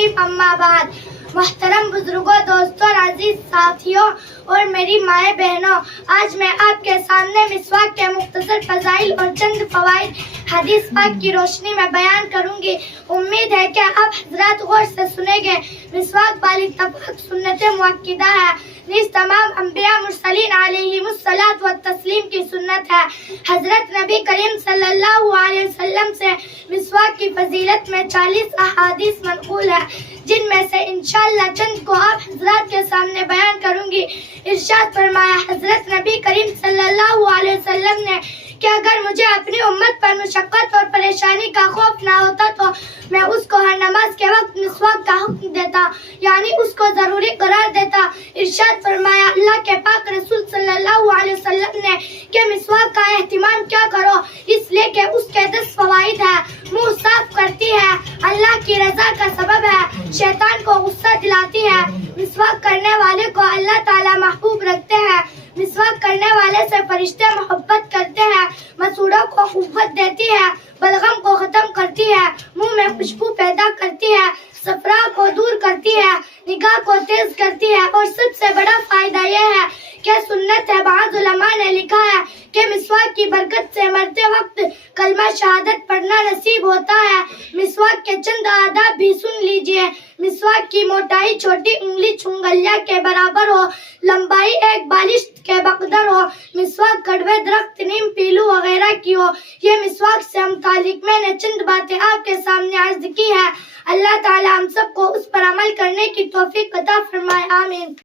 शरीफ अम्मा बाद। मोहतरम बुजुर्गों, दोस्तों, अजीज साथियों और मेरी माए बहनों, आज मैं आपके सामने मिसवाक के मुख्तसर फजाइल और चंद फवाइद हदीस पाक की रोशनी में बयान करूंगी। उम्मीद है कि आप हजरात गौर से सुनेंगे। मिसवाक बालित्तफाक सुन्नत मुअक्किदा है, निज तमाम अंबिया मुरसलीन अलैहिमुस्सलात व तस्लीम की सुन्नत है। हजरत नबी करीम सल्लल्लाहु अलैहि वसल्लम से मिसवाक की फजीलत में 40 अहादीस मनक़ूल है, जिनमें से इंशाअल्लाह चंद को आप हजरात के सामने बयान करूंगी। इरशाद फरमाया हजरत नबी करीम सल्लल्लाहु अलैहि वसल्लम ने कि अगर मुझे अपनी उम्मत पर मुशक्कत और परेशानी का खौफ ना होता तो मैं उसको हर नमाज के वक्त मिसवाक का हुक्म देता, यानी उसको जरूरी करार देता। इरशाद फरमाया अल्लाह के पाक रसूल सल्लल्लाहु अलैहि वसल्लम ने कि मिसवाक का एहतिमाम क्या करो, इसलिए कि उसके 10 फवाइद है। मुंह साफ करती है, अल्लाह की रजा का सबब है, शैतान को गुस्सा दिलाती है, मिसवाक करने वाले को अल्लाह ताला महबूब रखते हैं, मिसवाक करने वाले से फरिश्ते मोहब्बत करते हैं, मसूड़ों को कुव्वत देती है, बलगम को खत्म करती है, मुंह में खुशबू पैदा करती है, सफरा को दूर करती है, निगाह को तेज करती है, और सबसे बड़ा फायदा यह है कि सुन्नत है। बाज़ उलमा ने लिखा है कि मिसवाक की बरकत से मरते वक्त कलमा शहादत पढ़ना नसीब होता है। मिसवाक के चंद आदाब भी सुन लीजिए। मिसवाक की मोटाई छोटी उंगली चुंगलिया के बराबर हो, लंबाई एक बालिश के बकदर हो, मिसवाक कड़वे दरख्त, नीम, पीलू वगैरह की हो। ये मिसवाक से मुतालिक मैंने चंद बातें आपके सामने अर्ज की है। अल्लाह ताला हम सबको उस पर अमल करने की तौफीक अता फरमाए, आमीन।